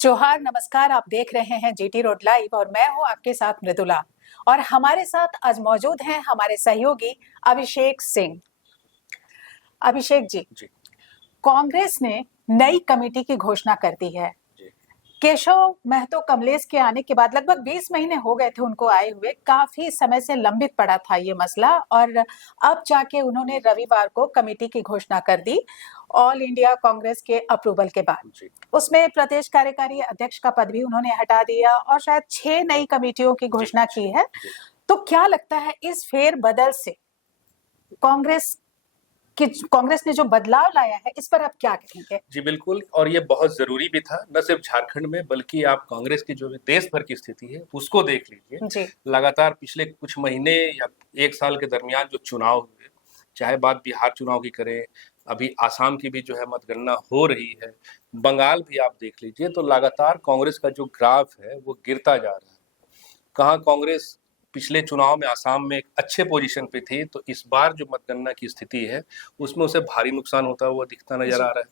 जोहार नमस्कार। आप देख रहे हैं जीटी रोड लाइव और मैं हूं आपके साथ मृदुला। और हमारे साथ आज मौजूद हैं हमारे सहयोगी अभिषेक सिंह। अभिषेक जी, जी कांग्रेस ने नई कमेटी की घोषणा कर दी है। जी केशव महतो कमलेश के आने के बाद लगभग 20 महीने हो गए थे उनको आए हुए। काफी समय से लंबित पड़ा था ये मसला और अब जाके उन्होंने रविवार को कमेटी की घोषणा कर दी, ऑल इंडिया कांग्रेस के अप्रूवल के बाद। जी उसमें प्रदेश कार्यकारी अध्यक्ष का पद भी उन्होंने हटा दिया और शायद 6 नई कमेटियों की घोषणा की है। जी तो क्या लगता है इस फेरबदल से कांग्रेस ने जो बदलाव लाया है, इस पर आप क्या कहेंगे? जी बिल्कुल। और ये बहुत जरूरी भी था, न सिर्फ झारखंड में बल्कि आप कांग्रेस की जो देश भर की स्थिति है उसको देख लीजिए। जी, लगातार पिछले कुछ महीने या एक साल के दरमियान जो चुनाव हुए, चाहे बात बिहार चुनाव की करें, अभी आसाम की भी जो है मतगणना हो रही है, बंगाल भी आप देख लीजिए, तो लगातार कांग्रेस का जो ग्राफ है वो गिरता जा रहा है। कहाँ कांग्रेस पिछले चुनाव में आसाम में एक अच्छे पोजीशन पे थी, तो इस बार जो मतगणना की स्थिति है उसमें उसे भारी नुकसान होता हुआ दिखता नजर जी, आ रहा है।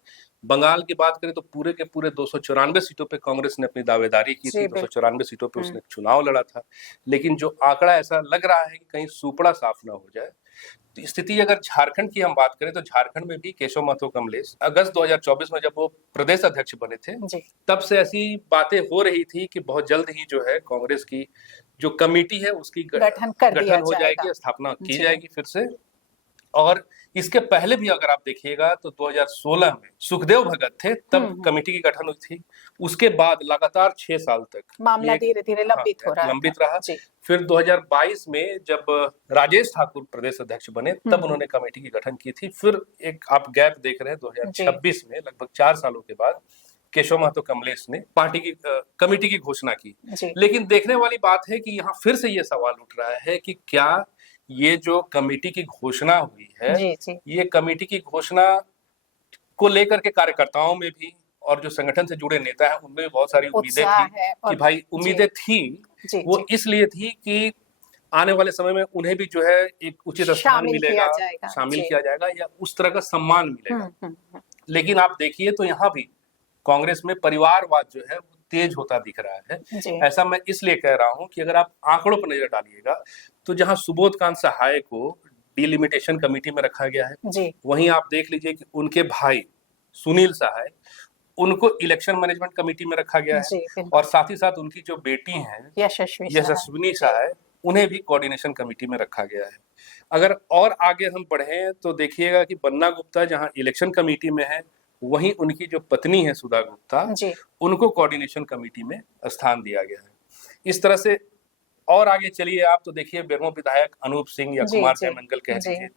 बंगाल की बात करें तो पूरे के पूरे 294 सीटों पे कांग्रेस ने अपनी दावेदारी की थी, जी, बिल्कुल। 294 सीटों पे उसने चुनाव लड़ा था। लेकिन जो आंकड़ा ऐसा लग रहा है कि कहीं सुपड़ा साफ ना हो जाए। तो स्थिति अगर झारखंड की हम बात करें तो झारखंड में भी केशव महतो कमलेश अगस्त 2024 में जब वो प्रदेश अध्यक्ष बने थे, जी, तब से ऐसी बातें हो रही थी कि बहुत जल्द ही जो है कांग्रेस की जो कमेटी है उसकी गठन कर दिया गठन हो जाएगा। जाएगी, स्थापना की जी, जाएगी फिर से। और इसके पहले भी अगर आप देखिएगा तो 2016 में सुखदेव भगत थे, तब कमेटी की गठन हुई थी। उसके बाद लगातार 6 साल तक मामला ये धीरे धीरे हाँ लंबित हो रहा था। लंबित रहा। जी, फिर 2022 में जब राजेश ठाकुर प्रदेश अध्यक्ष बने, तब उन्होंने कमेटी की गठन की थी। फिर एक आप गैप देख रहे हैं, जी, 2026 में लगभग 4 सालों के बाद केशव महतो कमलेश ने पार्टी की कमेटी की घोषणा की। जी, लेकिन देखने वाली बात है कि यहाँ फिर से ये सवाल उठ रहा है कि क्या ये जो कमेटी की घोषणा हुई है, जी, जी, ये कमेटी की घोषणा को लेकर के कार्यकर्ताओं में भी और जो संगठन से जुड़े नेता हैं उनमें भी बहुत सारी उम्मीदें उत्साह थी है कि और भाई जी, उम्मीदें थी। जी, वो जी, इसलिए थी कि आने वाले समय में उन्हें भी जो है एक उचित स्थान शामिल किया मिलेगा, जाएगा। शामिल जी, किया जाएगा या उस तरह का सम्मान मिलेगा। लेकिन आप देखिए तो यहाँ भी कांग्रेस में परिवारवाद जो है वो तेज होता दिख रहा है। जी, ऐसा मैं इसलिए कह रहा हूं कि अगर आप आंकड़ों पर नजर डालिएगा तो जहां सुबोध कांत सहाय को डिलिमिटेशन कमेटी में रखा गया है, जी, वहीं आप देख लीजिए कि उनके भाई सुनील सहाय, उनको इलेक्शन मैनेजमेंट कमेटी में रखा गया है। जी, और बिल्कुल। साथ ही साथ उनकी जो बेटी हैं यशस्वी सहाय। यशस्विनी जी, सहाय, उन्हें भी कोऑर्डिनेशन कमेटी में रखा गया है। अगर और आगे हम बढ़े तो देखिएगा कि बन्ना गुप्ता जहां इलेक्शन कमेटी में है, वहीं उनकी जो पत्नी है सुधा गुप्ता, जी, उनको कोऑर्डिनेशन कमेटी में स्थान दिया गया है। इस तरह से और आगे चलिए आप तो देखिए बेरमो विधायक अनूप सिंह या जी, कुमार जी, जयमंगल कह जी, दीजिए,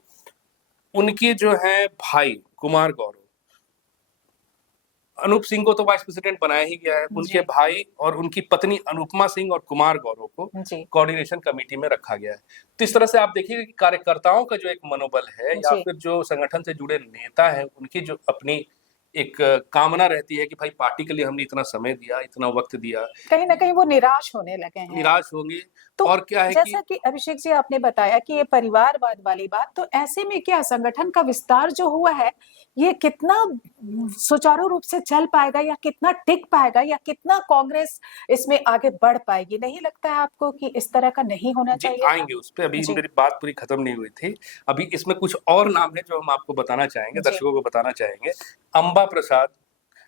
उनके जो है भाई कुमार गौरव, अनूप सिंह को तो वाइस प्रेसिडेंट बनाया ही गया है, उनके जी, भाई और उनकी पत्नी अनुपमा सिंह और कुमार गौरव को जी, कोऑर्डिनेशन कमेटी में रखा गया है। तो इस तरह से आप देखिएगा कि कार्यकर्ताओं का जो एक मनोबल है या जी। फिर जो संगठन से जुड़े नेता हैं, उनकी जो अपनी एक कामना रहती है कि भाई पार्टी के लिए हमने इतना समय दिया, इतना वक्त दिया, कहीं न कहीं वो निराश होने लगे हैं। निराश होंगे। तो और क्या है कि जैसा कि अभिषेक जी आपने बताया कि ये परिवारवाद वाली बात, तो ऐसे में क्या संगठन का विस्तार जो हुआ है, ये कितना सुचारू रूप से चल पाएगा या कितना टिक पाएगा या कितना कांग्रेस इसमें आगे बढ़ पाएगी? नहीं लगता है आपको कि इस तरह का नहीं होना जी चाहिए था? आएंगे उस पे, अभी जी, मेरी बात पूरी खत्म नहीं हुई थी। अभी इसमें कुछ और नाम है जो हम आपको बताना चाहेंगे, जी, दर्शकों को बताना चाहेंगे। अंबा प्रसाद,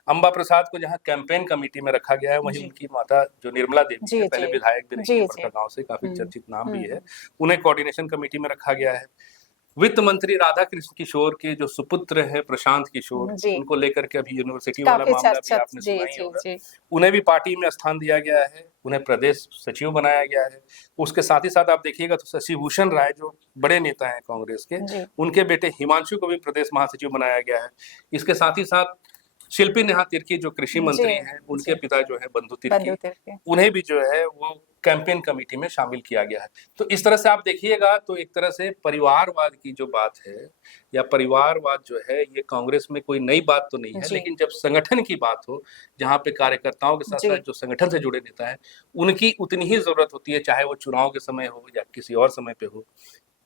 अंबा प्रसाद को जहाँ कैंपेन कमेटी में रखा गया है, वहीं जी, उनकी माता जो निर्मला देवी जी, है, जी, पहले विधायक भी रही है जी, जी। बड़का गांव से, काफी हुँ, चर्चित नाम भी है, हुँ, उन्हें कोऑर्डिनेशन कमेटी में रखा गया है। वित्त मंत्री राधा कृष्ण किशोर के जो सुपुत्र हैं प्रशांत किशोर, जी, उनको लेकर के अभी यूनिवर्सिटी वाला काफ़ी मामला भी चर्चा आपने जी, सुना ही जी, होगा, जी। उन्हें भी पार्टी में स्थान दिया गया है, उन्हें प्रदेश सचिव बनाया गया है। उसके साथ ही साथ आप देखिएगा तो शशि भूषण राय जो बड़े नेता हैं कांग्रेस के, जी, उनके बेटे हिमांशु को भी प्रदेश महासचिव बनाया गया है। इसके साथ ही साथ शिल्पी नेहा तिर्की जो कृषि जी, मंत्री हैं, उनके जी, पिता जो है बंधु तिर्की, बंधु तिर्की। उन्हें भी जो है वो कैंपेन कमेटी में शामिल किया गया है। तो इस तरह से आप देखिएगा तो एक तरह से परिवारवाद की जो बात है या परिवारवाद जो है, ये कांग्रेस में कोई नई बात तो नहीं है। जी, लेकिन जब संगठन की बात हो, जहाँ पे कार्यकर्ताओं के साथ जी, साथ जो संगठन से जुड़े नेता हैं, उनकी उतनी ही जरूरत होती है, चाहे वो चुनाव के समय हो या किसी और समय पे हो।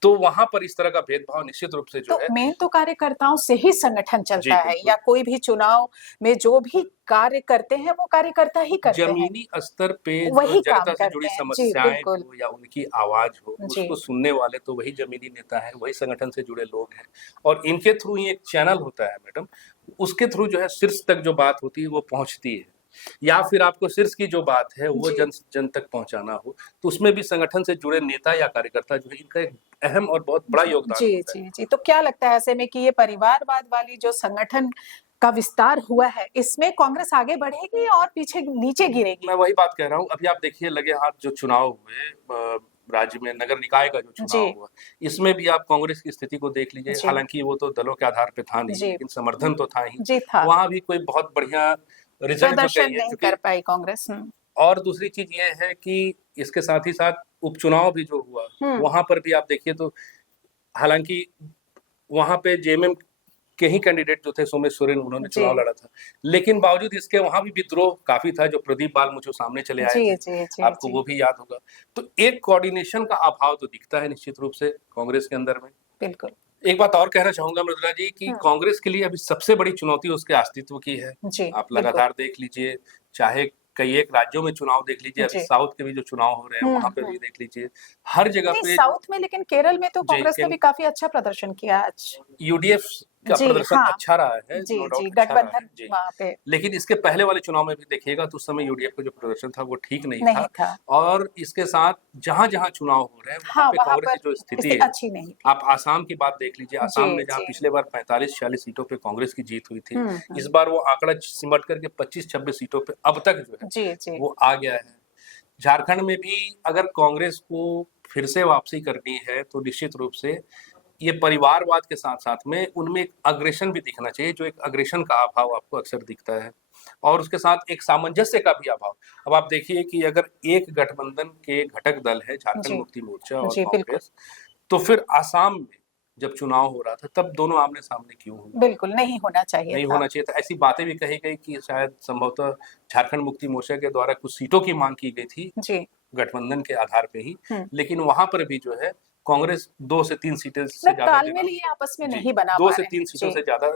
तो वहां पर इस तरह का भेदभाव निश्चित रूप से जो तो है मेन तो कार्यकर्ताओं से ही संगठन जी चलता है, बिल्कुल या कोई भी चुनाव में जो भी कार्य करते हैं वो कार्यकर्ता ही करते हैं, जमीनी स्तर पे जो वही काम जनता से जुड़ी करते हैं। जी समस्याएं बिल्कुल। हो या उनकी आवाज हो जी उसको सुनने वाले तो वही जमीनी नेता है, वही संगठन से जुड़े लोग हैं और इनके थ्रू ही एक चैनल होता है मैडम, उसके थ्रू जो है शीर्ष तक जो बात होती है वो पहुंचती है, या फिर आपको शीर्ष की जो बात है वो जी जन तक पहुंचाना हो तो उसमें भी संगठन से जुड़े नेता या कार्यकर्ता जो है इनका एक अहम और बहुत बड़ा योगदान जी होता है। जी जी। तो क्या लगता है ऐसे में कि ये परिवारवाद वाली जो संगठन का विस्तार हुआ है, इसमें कांग्रेस आगे बढ़ेगी और पीछे नीचे गिरेगी? मैं वही बात कह रहा हूँ, अभी आप देखिए लगे हाथ जो चुनाव हुए राज्य में नगर निकाय का जो चुनाव जी हुआ, इसमें भी आप कांग्रेस की स्थिति को देख लीजिए, जी हालांकि वो तो दलों के आधार पे था नहीं जी लेकिन समर्थन तो था ही, जी था। वहां भी कोई बहुत बढ़िया रिजल्ट जो प्रदर्शन चाहिए नहीं क्योंकि कर पाई कांग्रेस। और दूसरी चीज ये है कि इसके साथ ही साथ उपचुनाव भी जो हुआ हम्म। वहां पर भी आप देखिए तो हालांकि वहां पे जेएमएम के ही कैंडिडेट जो थे सोमेश सोरेन उन्होंने जी चुनाव लड़ा था, लेकिन बावजूद इसके वहां भी विद्रोह काफी था, जो प्रदीप बाल मुझे सामने चले आए जी थे, जी जी आपको जी वो भी याद होगा। तो एक कोऑर्डिनेशन का अभाव तो दिखता है निश्चित रूप से कांग्रेस के अंदर में। बिल्कुल। एक बात और कहना चाहूंगा मृदुला जी कि हम्म। कांग्रेस के लिए अभी सबसे बड़ी चुनौती उसके अस्तित्व की है। जी आप बिल्कुल। लगातार देख लीजिए, चाहे कई एक राज्यों में चुनाव देख लीजिए, अभी जी। साउथ के भी जो चुनाव हो रहे हैं वहां पे भी देख लीजिए, हर जगह नहीं, पे साउथ में, लेकिन केरल में तो जी कांग्रेस ने भी काफी अच्छा प्रदर्शन किया आज। यूडीएफ का जी प्रदर्शन हाँ। अच्छा रहा है, जी नो जी, डाउट अच्छा रहा है गठबंधन जी। वहां पे लेकिन इसके पहले वाले चुनाव में भी देखिएगा तो उस समय यूडीएफ का जो प्रदर्शन था वो ठीक नहीं नहीं था, था। और इसके साथ जहां जहां चुनाव हो रहे हैं वहां हाँ, पे वहां कांग्रेस पर की जो स्थिति स्थिति है, अच्छी नहीं थी। आप आसाम की बात देख लीजिए, जी आसाम में जहां जी। पिछले बार 45-46 सीटों पे कांग्रेस की जीत हुई थी, हम्म। इस बार वो आंकड़ा सिमट करके 25-26 सीटों पे अब तक जो है जी जी वो आ गया है। झारखंड में भी अगर कांग्रेस को फिर से वापसी करनी है तो निश्चित रूप से ये परिवारवाद के साथ साथ में उनमें एक अग्रेशन भी दिखना चाहिए, जो एक अग्रेशन का अभाव आपको अक्सर दिखता है, और उसके साथ एक सामंजस्य का भी अभाव। अब आप देखिए कि अगर एक गठबंधन के घटक दल है झारखंड जी मुक्ति मोर्चा और जी बिल्कुल। कांग्रेस, तो फिर आसाम में जब चुनाव हो रहा था तब दोनों आमने सामने क्यों हुए? बिल्कुल नहीं होना चाहिए नहीं था। होना चाहिए था। ऐसी बातें भी कही गई कि शायद संभवतः झारखंड मुक्ति मोर्चा के द्वारा कुछ सीटों की मांग की गई थी जी। गठबंधन के आधार पे ही, हम्म। लेकिन वहां पर भी जो है कांग्रेस 2 से 3 सीटें से मतलब ज्यादा देना तालमेल ये आपस में जी नहीं बना 2 पा से रहे 3 हैं। सीटों जी से ज्यादा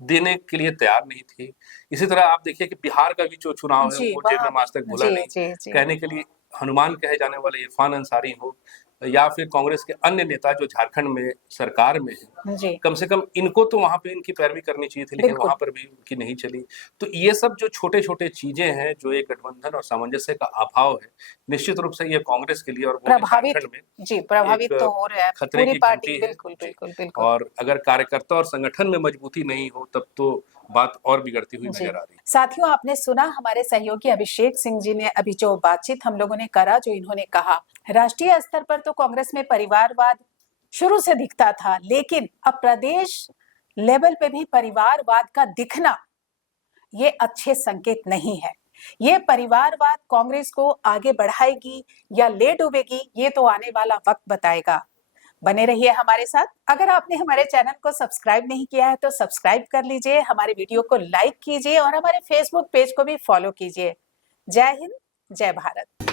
देने के लिए तैयार नहीं थी। इसी तरह आप देखिए कि बिहार का भी जो चुनाव है जी वो वहाँ जेएमएम आज तक बोला जी नहीं, जी जी कहने के लिए हनुमान कहे जाने वाले इरफान अंसारी हो या फिर कांग्रेस के अन्य नेता जो झारखंड में सरकार में है, जी कम से कम इनको तो वहां पे इनकी पैरवी करनी चाहिए थी, लेकिन बिल्कुल। वहां पर भी उनकी नहीं चली। तो ये सब जो छोटे छोटे चीजें हैं जो एक गठबंधन और सामंजस्य का अभाव है, निश्चित रूप से ये कांग्रेस के लिए और वो भी प्रभावित। झारखंड में जी प्रभावित एक तो हो रहे हैं खतरे पूरी की पार्टी। घंटी है बिल्कुल जी। बिल्कुल बिल्कुल। और अगर कार्यकर्ता और संगठन में मजबूती नहीं हो तब तो बात और बिगड़ती हुई जी नजर आ रही है। साथियों, आपने सुना हमारे सहयोगी अभिषेक सिंह जी ने अभी जो बातचीत हम लोगों ने करा, जो इन्होंने कहा, राष्ट्रीय स्तर पर तो कांग्रेस में परिवारवाद शुरू से दिखता था, लेकिन अब प्रदेश लेवल पे भी परिवारवाद का दिखना ये अच्छे संकेत नहीं है। ये परिवारवाद कांग्रेस को आगे बढ़ाएगी या ले डूबेगी, ये तो आने वाला वक्त बताएगा। बने रहिए हमारे साथ। अगर आपने हमारे चैनल को सब्सक्राइब नहीं किया है तो सब्सक्राइब कर लीजिए, हमारे वीडियो को लाइक कीजिए और हमारे फेसबुक पेज को भी फॉलो कीजिए। जय हिंद, जय भारत।